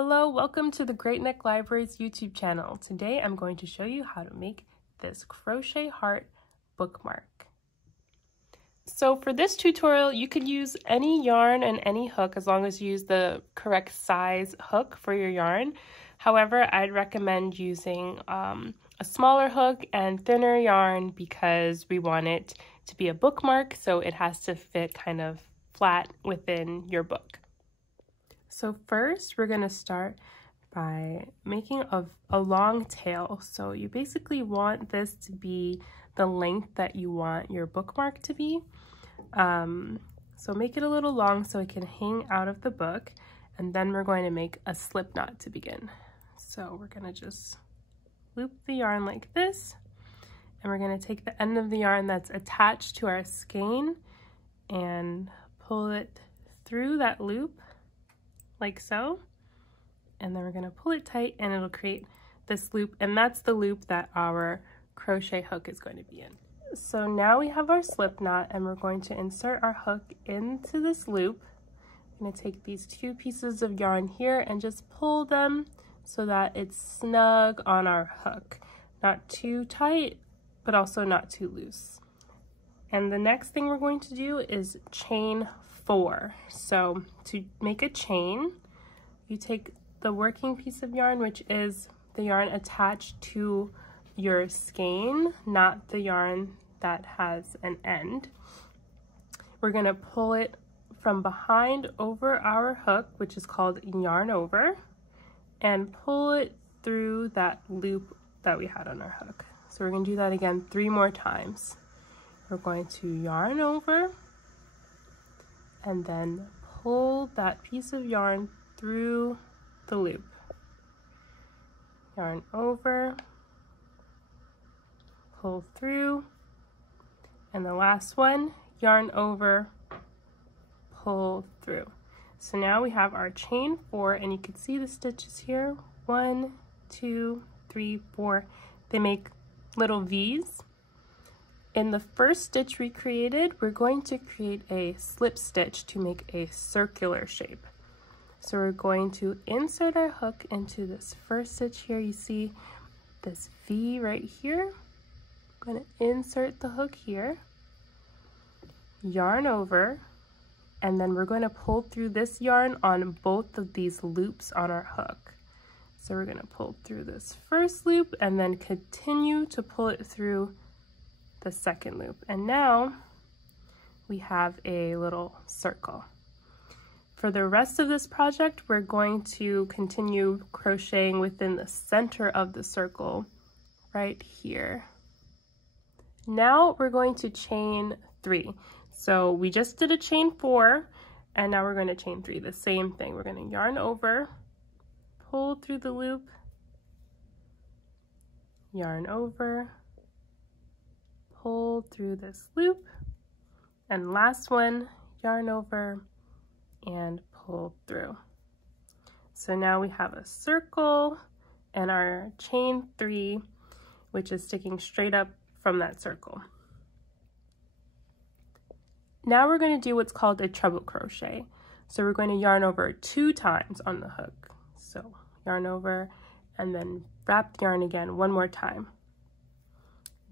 Hello, welcome to the Great Neck Library's YouTube channel. Today I'm going to show you how to make this crochet heart bookmark. So for this tutorial, you could use any yarn and any hook as long as you use the correct size hook for your yarn. However, I'd recommend using a smaller hook and thinner yarn because we want it to be a bookmark, so it has to fit kind of flat within your book. So first, we're going to start by making a long tail. So you basically want this to be the length that you want your bookmark to be. So make it a little long so it can hang out of the book. And then we're going to make a slip knot to begin. So we're going to just loop the yarn like this. And we're going to take the end of the yarn that's attached to our skein and pull it through that loop, like so, and then we're going to pull it tight and it'll create this loop, and that's the loop that our crochet hook is going to be in. So now we have our slip knot and we're going to insert our hook into this loop. I'm going to take these two pieces of yarn here and just pull them so that it's snug on our hook. Not too tight, but also not too loose. And the next thing we're going to do is chain 4. So to make a chain, you take the working piece of yarn, which is the yarn attached to your skein, not the yarn that has an end. We're going to pull it from behind over our hook, which is called yarn over, and pull it through that loop that we had on our hook. So we're going to do that again 3 more times. We're going to yarn over and then pull that piece of yarn through the loop. Yarn over, pull through, and the last one, yarn over, pull through. So now we have our chain 4, and you can see the stitches here. 1, 2, 3, 4. They make little V's. In the first stitch we created, we're going to create a slip stitch to make a circular shape. So we're going to insert our hook into this first stitch here. You see this V right here. I'm going to insert the hook here, yarn over, and then we're going to pull through this yarn on both of these loops on our hook. So we're going to pull through this first loop and then continue to pull it through the second loop, and now we have a little circle. For the rest of this project, we're going to continue crocheting within the center of the circle right here. Now we're going to chain 3. So we just did a chain 4, and now we're going to chain 3, the same thing. We're going to yarn over, pull through the loop, yarn over, pull through this loop, and last one, yarn over and pull through. So now we have a circle and our chain 3, which is sticking straight up from that circle. Now we're going to do what's called a treble crochet. So we're going to yarn over 2 times on the hook. So yarn over and then wrap the yarn again 1 more time.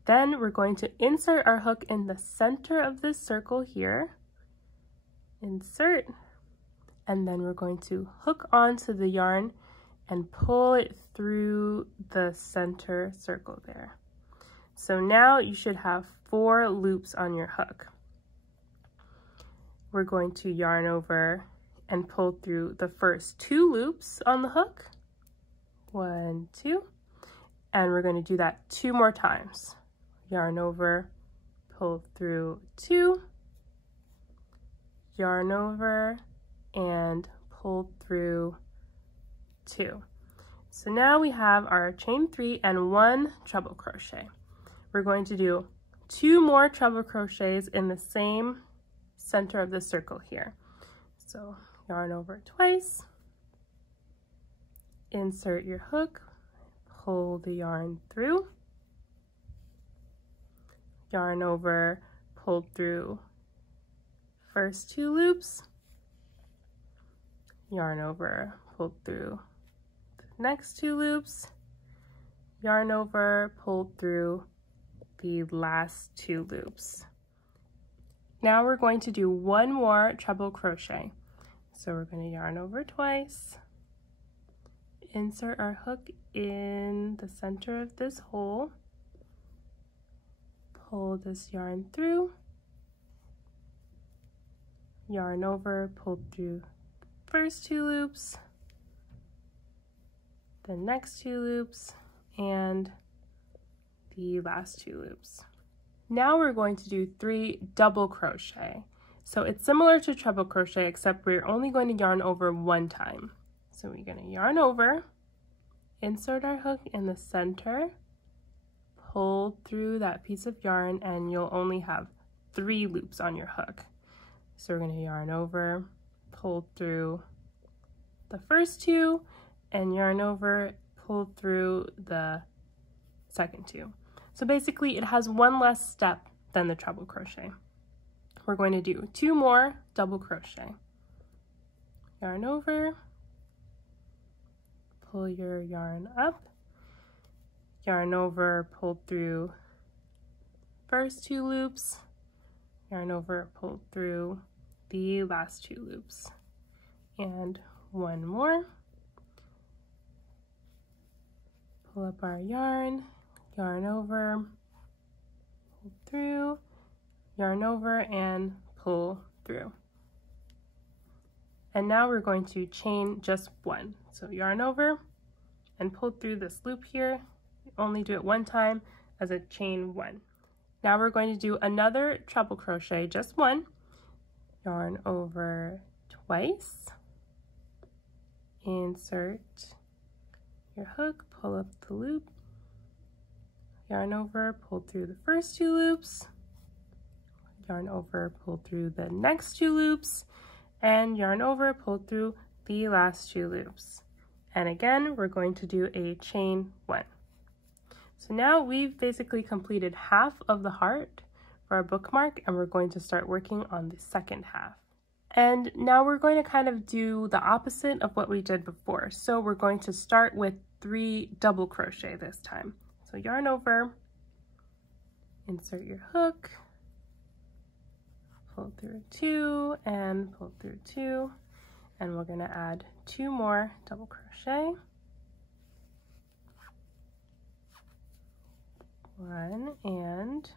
Then we're going to insert our hook in the center of this circle here, insert, and then we're going to hook onto the yarn and pull it through the center circle there. So now you should have 4 loops on your hook. We're going to yarn over and pull through the first 2 loops on the hook, 1, 2, and we're going to do that 2 more times. Yarn over, pull through 2, yarn over, and pull through 2. So now we have our chain 3 and 1 treble crochet. We're going to do 2 more treble crochets in the same center of the circle here. So yarn over twice, insert your hook, pull the yarn through, yarn over, pull through first 2 loops, yarn over, pull through next 2 loops, yarn over, pull through the last 2 loops. Now we're going to do one more treble crochet. So we're going to yarn over twice, insert our hook in the center of this hole, pull this yarn through, yarn over, pull through the first 2 loops, the next 2 loops, and the last 2 loops. Now we're going to do 3 double crochet. So it's similar to treble crochet, except we're only going to yarn over 1 time. So we're going to yarn over, insert our hook in the center, pull through that piece of yarn, and you'll only have 3 loops on your hook. So we're going to yarn over, pull through the first 2, and yarn over, pull through the second 2. So basically it has one less step than the treble crochet. We're going to do 2 more double crochet. Yarn over, pull your yarn up, yarn over, pull through first 2 loops, yarn over, pull through the last 2 loops, and 1 more. Pull up our yarn, yarn over, pull through, yarn over, and pull through. And now we're going to chain just 1. So yarn over and pull through this loop here. Only do it 1 time as a chain 1. Now we're going to do another treble crochet, just 1. Yarn over twice, insert your hook, pull up the loop, yarn over, pull through the first 2 loops, yarn over, pull through the next 2 loops, and yarn over, pull through the last 2 loops. And again, we're going to do a chain 1. So now we've basically completed half of the heart for our bookmark, and we're going to start working on the second half. And now we're going to kind of do the opposite of what we did before. So we're going to start with 3 double crochet this time. So yarn over, insert your hook, pull through 2 and pull through 2, and we're going to add 2 more double crochet. 1 and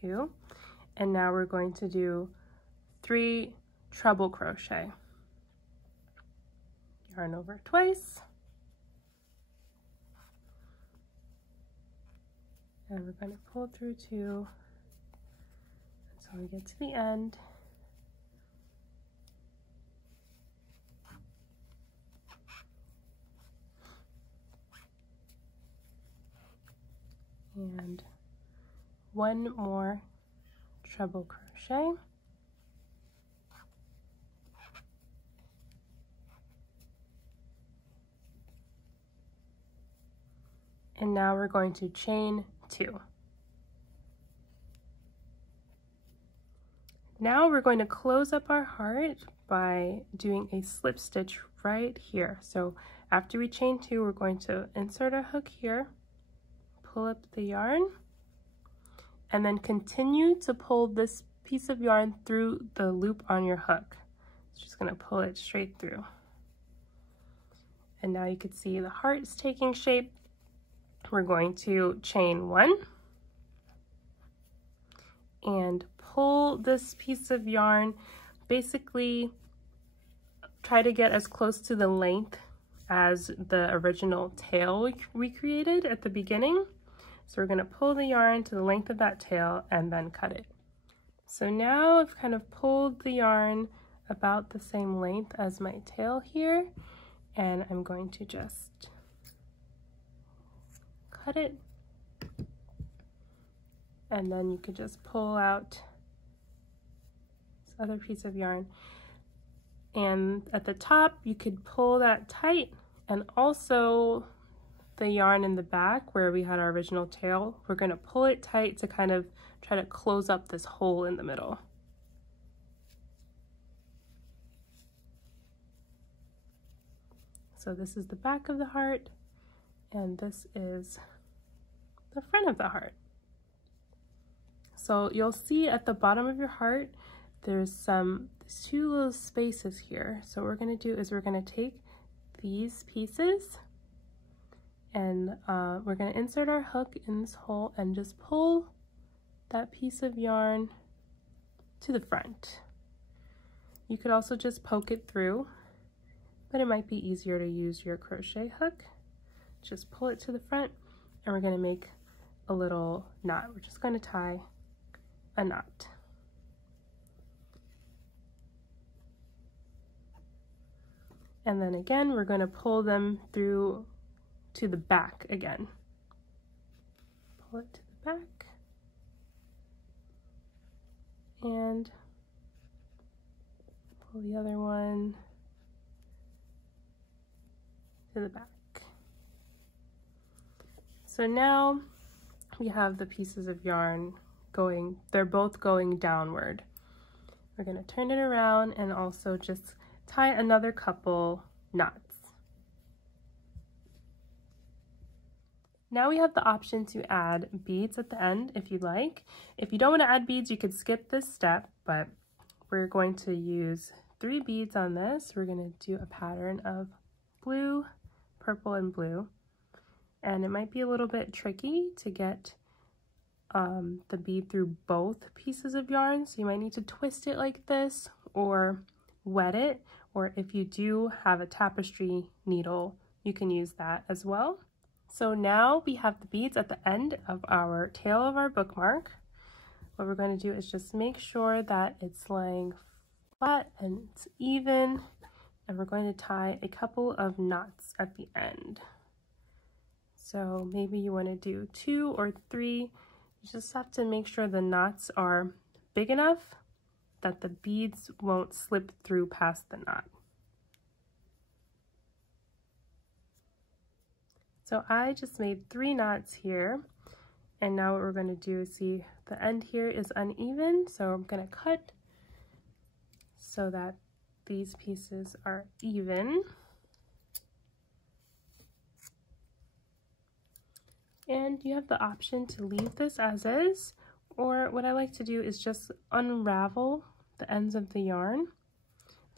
2, and now we're going to do 3 treble crochet. Yarn over twice, and we're going to pull through 2 until we get to the end. And 1 more treble crochet. And now we're going to chain 2. Now we're going to close up our heart by doing a slip stitch right here. So after we chain 2, we're going to insert our hook here, pull up the yarn, and then continue to pull this piece of yarn through the loop on your hook. It's just going to pull it straight through. And now you can see the heart is taking shape. We're going to chain 1 and pull this piece of yarn, basically try to get as close to the length as the original tail we created at the beginning. So we're going to pull the yarn to the length of that tail and then cut it. So now I've kind of pulled the yarn about the same length as my tail here, and I'm going to just cut it, and then you could just pull out this other piece of yarn, and at the top you could pull that tight, and also the yarn in the back where we had our original tail, we're going to pull it tight to kind of try to close up this hole in the middle. So this is the back of the heart, and this is the front of the heart. So you'll see at the bottom of your heart, there's two little spaces here. So what we're going to do is we're going to take these pieces and we're going to insert our hook in this hole and just pull that piece of yarn to the front. You could also just poke it through, but it might be easier to use your crochet hook. Just pull it to the front, and we're going to make a little knot. We're just going to tie a knot. And then again, we're going to pull them through to the back again. Pull it to the back. And pull the other one to the back. So now we have the pieces of yarn going, they're both going downward. We're going to turn it around and also just tie another couple knots. Now we have the option to add beads at the end if you'd like. If you don't want to add beads, you could skip this step, but we're going to use 3 beads on this. We're going to do a pattern of blue, purple, and blue. And it might be a little bit tricky to get the bead through both pieces of yarn, so you might need to twist it like this or wet it, or if you do have a tapestry needle, you can use that as well. So now we have the beads at the end of our tail of our bookmark. What we're going to do is just make sure that it's laying flat and it's even, and we're going to tie a couple of knots at the end. So maybe you want to do 2 or 3. You just have to make sure the knots are big enough that the beads won't slip through past the knot. So I just made 3 knots here, and now what we're going to do is see the end here is uneven, so I'm going to cut so that these pieces are even. And you have the option to leave this as is, or what I like to do is just unravel the ends of the yarn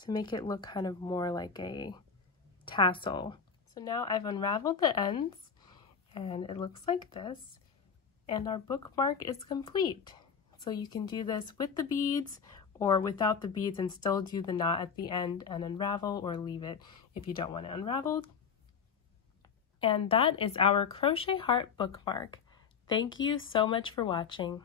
to make it look kind of more like a tassel. So now I've unraveled the ends and it looks like this, and our bookmark is complete. So you can do this with the beads or without the beads and still do the knot at the end and unravel, or leave it if you don't want it unraveled. And that is our crochet heart bookmark. Thank you so much for watching.